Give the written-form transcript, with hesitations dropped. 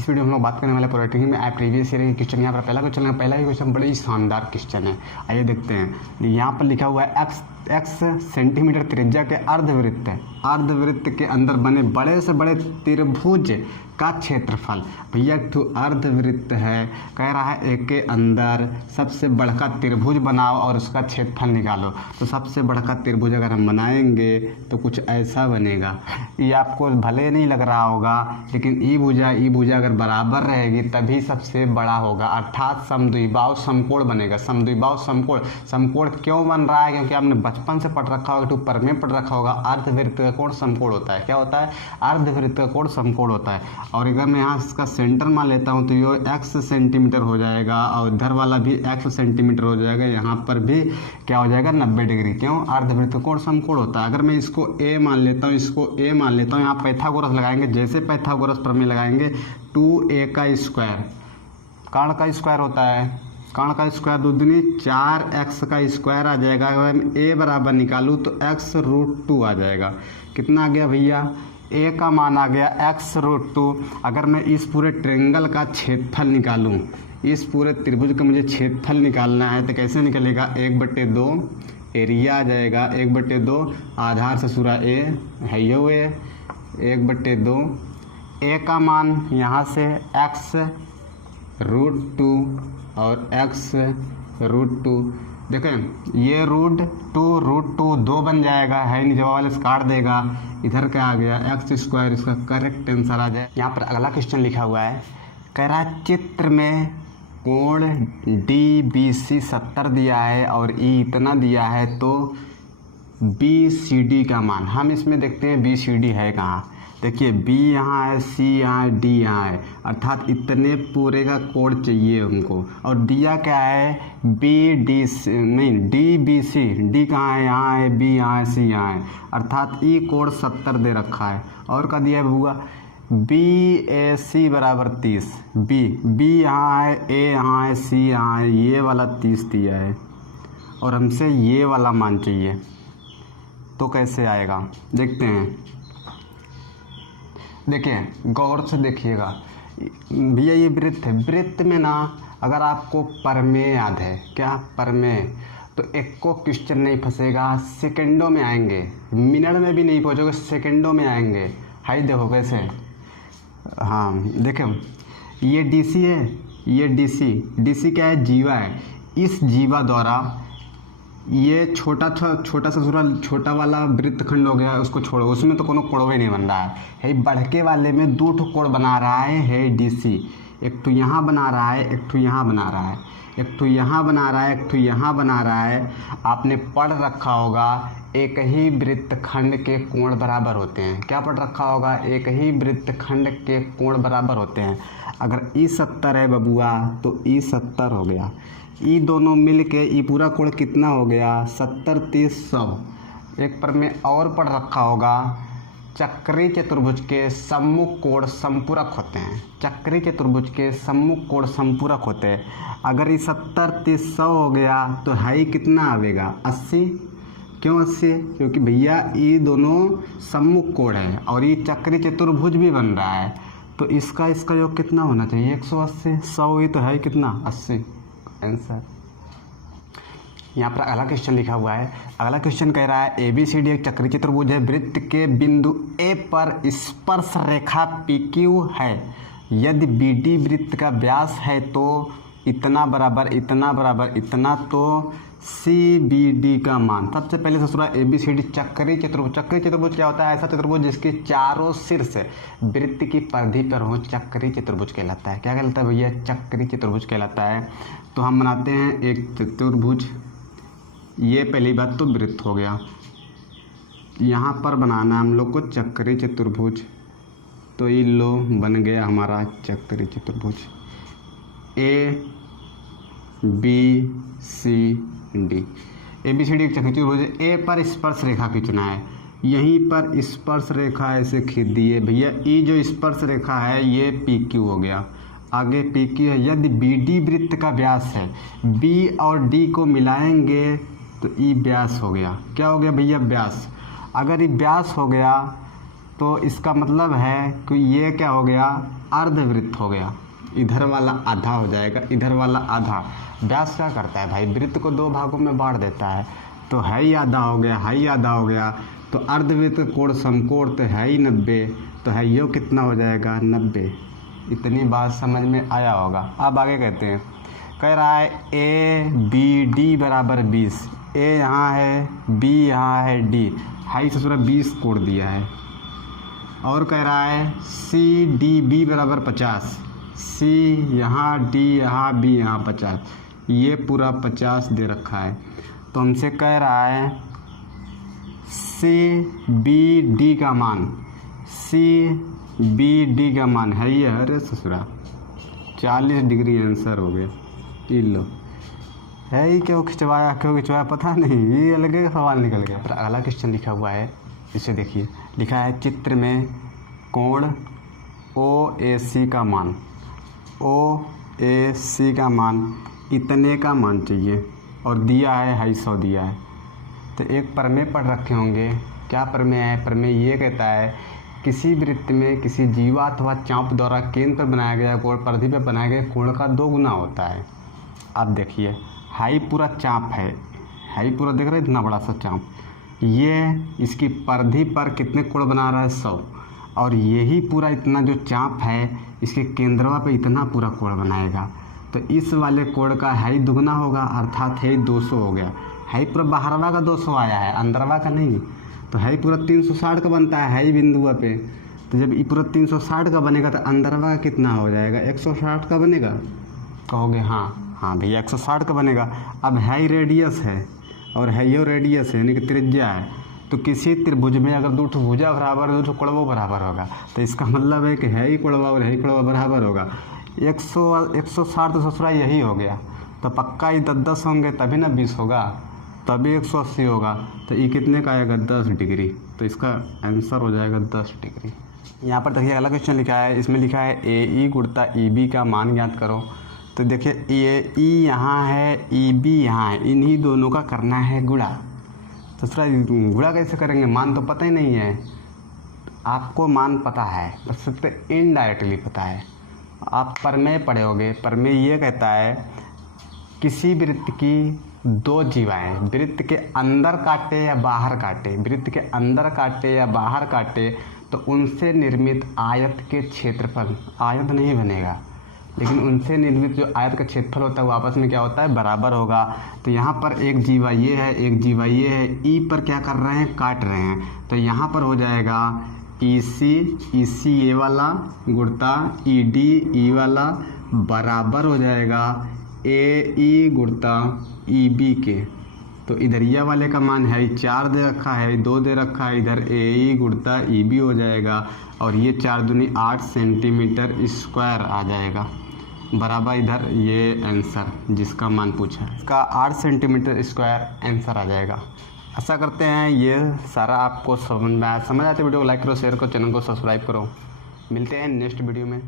इस वीडियो में हम लोग बात करने वाले प्रोडक्टिंग में प्रीवियस ईयर के क्वेश्चन। यहाँ पर पहला क्वेश्चन है, पहला ही क्वेश्चन बड़ी शानदार क्वेश्चन है। आइए देखते हैं। यहाँ पर लिखा हुआ है x सेंटीमीटर त्रिज्या के अर्धवृत्त के अंदर बने बड़े से बड़े त्रिभुज का क्षेत्रफल। भैया तो अर्धवृत्त है, कह रहा है एक के अंदर सबसे बड़का त्रिभुज बनाओ और उसका क्षेत्रफल निकालो। तो सबसे बड़का त्रिभुज अगर हम बनाएंगे तो कुछ ऐसा बनेगा। ये आपको भले नहीं लग रहा होगा, लेकिन ई भुजा अगर बराबर रहेगी तभी सबसे बड़ा होगा, अर्थात समद्विबाहु समकोण बनेगा। समद्विबाहु समकोण क्यों बन रहा है? क्योंकि आपने बचपन से पढ़ रखा होगा, पर में पढ़ रखा होगा, अर्धवृत्त का कोण समकोण होता है। क्या होता है? अर्धवृत्त का कोण समकोण होता है। और अगर मैं यहाँ इसका सेंटर मान लेता हूँ तो ये x सेंटीमीटर हो जाएगा और इधर वाला भी x सेंटीमीटर हो जाएगा। यहाँ पर भी क्या हो जाएगा? 90 डिग्री। क्यों? अर्धवृत्त का कोण समकोण होता है। अगर मैं इसको a मान लेता हूँ, इसको a मान लेता हूँ, यहाँ पाइथागोरस लगाएंगे। जैसे पाइथागोरस प्रमेय लगाएंगे 2a का स्क्वायर, कर्ण का स्क्वायर होता है, कर्ण का स्क्वायर दूनी 4x का स्क्वायर आ जाएगा। अगर मैं a बराबर निकालूँ तो x√2 आ जाएगा। कितना आ गया भैया? a का मान आ गया x√2। अगर मैं इस पूरे ट्रायंगल का क्षेत्रफल निकालूँ, इस पूरे त्रिभुज का मुझे क्षेत्रफल निकालना है तो कैसे निकलेगा? 1/2 एरिया आ जाएगा, 1/2 आधार से सूरा a है, ये 1/2 a का मान यहाँ से x√2 और x√2। देखें ये √2 2 बन जाएगा, है नहीं, जवाब वाले से काट देगा। इधर क्या आ गया? x²। इसका करेक्ट आंसर आ जाए। यहाँ पर अगला क्वेश्चन लिखा हुआ है, कह रहा है चित्र में कोण DBC 70 दिया है और E इतना दिया है, तो BCD का मान। हम इसमें देखते हैं BCD है कहाँ। देखिए B यहाँ है, C यहाँ है, D यहाँ है, अर्थात इतने पूरे का कोण चाहिए हमको। और दिया क्या है? DBC। D कहाँ है? यहाँ है, B यहाँ है, C यहाँ है, अर्थात E कोण 70 दे रखा है। और क्या दिया है बउआ? BAC बराबर 30। B यहाँ है, A यहाँ है, C यहाँ है, ये वाला 30 दिया है और हमसे ये वाला मान चाहिए। तो कैसे आएगा देखते हैं। देखिए गौर से देखिएगा भैया, ये वृत्त है। वृत्त में ना अगर आपको प्रमेय याद है, क्या प्रमेय, तो एक को क्वेश्चन नहीं फंसेगा। सेकंडों में आएंगे, मिनट में भी नहीं पहुंचोगे, सेकंडों में आएंगे। हाई देखो कैसे। हाँ देखो ये DC है, ये DC क्या है? जीवा है। इस जीवा द्वारा ये छोटा सा छोटा वाला वृत्तखंड हो गया, उसको छोड़ो, उसमें तो कोनो कोण भी नहीं बन रहा है। बढ़के वाले में 2 कोण बना रहा है DC। एक तो यहाँ बना रहा है, एक तो यहाँ बना रहा है, एक तो यहाँ बना रहा है, एक तो यहाँ बना रहा है। आपने पढ़ रखा होगा एक ही वृत्तखंड के कोण बराबर होते हैं। क्या पढ़ रखा होगा? एक ही वृत्तखंड के कोण बराबर होते हैं। अगर E 70 है बबुआ तो E 70 हो गया। ई दोनों मिल के ई पूरा कोण कितना हो गया? 70 30 100। एक पर में और पढ़ रखा होगा चक्रीय चतुर्भुज के सम्मुख कोण संपूरक होते हैं। चक्रीय चतुर्भुज के सम्मुख कोण संपूरक होते हैं। अगर ये 70 30 100 हो गया तो हाई कितना आवेगा? 80। क्यों 80? क्योंकि भैया ये दोनों सम्मुख कोण है और ये चक्रीय चतुर्भुज भी बन रहा है, तो इसका योग कितना होना चाहिए? 180। 100 ही तो है कितना? 80 आंसर। यहाँ पर अगला क्वेश्चन लिखा हुआ है। अगला क्वेश्चन कह रहा है ABCD एक चक्रीय चतुर्भुज है, वृत्त के बिंदु A पर स्पर्श रेखा PQ है। यदि BD वृत्त का व्यास है तो इतना बराबर इतना बराबर इतना, तो CBD का मान। सबसे पहले ससुरा ABCD चक्रीय चतुर्भुज। चक्रीय चतुर्भुज क्या होता है? ऐसा चतुर्भुज जिसके चारों शीर्ष वृत्त की परिधि पर हो, चक्रीय चतुर्भुज कहलाता है। क्या कहलाता है भैया? चक्रीय चतुर्भुज कहलाता है। तो हम बनाते हैं एक चतुर्भुज। ये पहली बात तो वृत्त हो गया। यहाँ पर बनाना हम लोग को चक्रीय चतुर्भुज, तो ये लो बन गया हमारा चक्रीय चतुर्भुज। ABCD एक चक्रीय चतुर्भुज। A पर स्पर्श रेखा खींचना है। यहीं पर स्पर्श रेखा ऐसे खींच दिए भैया। E जो स्पर्श रेखा है ये PQ हो गया, आगे PQ है। यदि BD वृत्त का व्यास है, B और D को मिलाएंगे तो E व्यास हो गया। क्या हो गया भैया? व्यास। अगर ये व्यास हो गया तो इसका मतलब है कि ये क्या हो गया? अर्धवृत्त हो गया, इधर वाला आधा हो जाएगा, इधर वाला आधा। व्यास क्या करता है भाई, वृत्त को दो भागों में बांट देता है, तो है ही आधा हो गया, है ही आधा हो गया। तो अर्धवृत्त का कोण समकोण तो है ही 90, तो है यो कितना हो जाएगा 90। इतनी बात समझ में आया होगा। अब आगे कहते हैं, कह रहा है ए बी डी बराबर 20, ए यहाँ है, बी यहाँ है, डी हाई से 20 कोण दिया है। और कह रहा है सी डी बी बराबर 50, सी यहाँ, डी यहाँ, बी यहाँ 50, ये पूरा 50 दे रखा है। तो हमसे कह रहा है सी बी डी का मान, सी बी डी का मान है ये, अरे ससुरा 40 डिग्री आंसर हो गया। ये लो, है ही क्यों खिंचवाया पता नहीं, ये अलग सवाल निकल गया। पर अगला क्वेश्चन लिखा हुआ है, इसे देखिए, लिखा है चित्र में कोण ओ ए सी का मान, ओ ए सी का मान इतने का मान चाहिए और दिया है 250 दिया है। तो एक प्रमेय पढ़ रखे होंगे, क्या प्रमेय है? प्रमेय ये कहता है किसी वृत्त में किसी जीवा अथवा चाप द्वारा केंद्र पर बनाया गया कोण परिधि पर बनाए गए कोण का 2 गुना होता है। अब देखिए, हाई पूरा चाप है, हाई पूरा देख रहे हैं इतना बड़ा सा चाप, ये इसकी परिधि पर कितने कोण बना रहा है 100, और यही पूरा इतना जो चाप है इसके केंद्रवा पे इतना पूरा कोण बनाएगा। तो इस वाले कोण का हाई दुगना होगा, अर्थात है 200 हो गया। हाई पूरा बाहरवा का 200 आया है, अंदरवा का नहीं। तो हाई पूरा 360 का बनता है हाई बिंदुआ पे। तो जब ये पूरा 360 का बनेगा तो अंदरवा का कितना हो जाएगा, 160 का बनेगा। कहोगे हाँ भैया 160 का बनेगा। अब हाई रेडियस है और हाइयो रेडियस है, यानी कि त्रिज्या है। तो किसी त्रिभुज में अगर 2 भुजा बराबर है, 2 कोणवा बराबर होगा, तो इसका मतलब है कि है ही कोणवा और है ही कोणवा बराबर होगा। 160 तो ससुरा यही हो गया। तो पक्का ये 10 होंगे तभी ना 20 होगा, तभी 180 होगा। तो ये कितने का आएगा 10 डिग्री। तो इसका आंसर हो जाएगा 10 डिग्री। यहाँ पर देखिए अगला क्वेश्चन लिखा है, इसमें लिखा है ए ई गुणता ई बी का मान ज्ञात करो। तो देखिए ए ई यहाँ है, ई बी यहाँ है, इन्हीं दोनों का करना है गुणा। तो थोड़ा गुणा कैसे करेंगे, मान तो पता ही नहीं है। आपको मान पता है, बस सिर्फ इनडायरेक्टली पता है। आप प्रमेय पढ़े होगे, प्रमेय ये कहता है किसी वृत्त की 2 जीवाएँ वृत्त के अंदर काटे या बाहर काटे, वृत्त के अंदर काटे या बाहर काटे, तो उनसे निर्मित आयत के क्षेत्रफल, आयत नहीं बनेगा लेकिन उनसे निर्मित जो आयत का क्षेत्रफल होता है वो आपस में क्या होता है, बराबर होगा। तो यहाँ पर एक जीवा ये है, एक जीवा ये है, ई पर क्या कर रहे हैं, काट रहे हैं। तो यहाँ पर हो जाएगा ई सी ये वाला गुणता ई डी ई वाला बराबर हो जाएगा ए ई गुणता ई बी के। तो इधर ये वाले का मान है 4 दे रखा है, 2 दे रखा है, इधर ए ई गुणता ई बी हो जाएगा और ये 4 दूनी 8 सेंटीमीटर स्क्वायर आ जाएगा, बराबर इधर ये आंसर जिसका मान पूछा है इसका 8 सेंटीमीटर स्क्वायर आंसर आ जाएगा। ऐसा करते हैं, ये सारा आपको समझ में आया। समझ आते वीडियो को लाइक करो, शेयर करो, चैनल को सब्सक्राइब करो। मिलते हैं नेक्स्ट वीडियो में।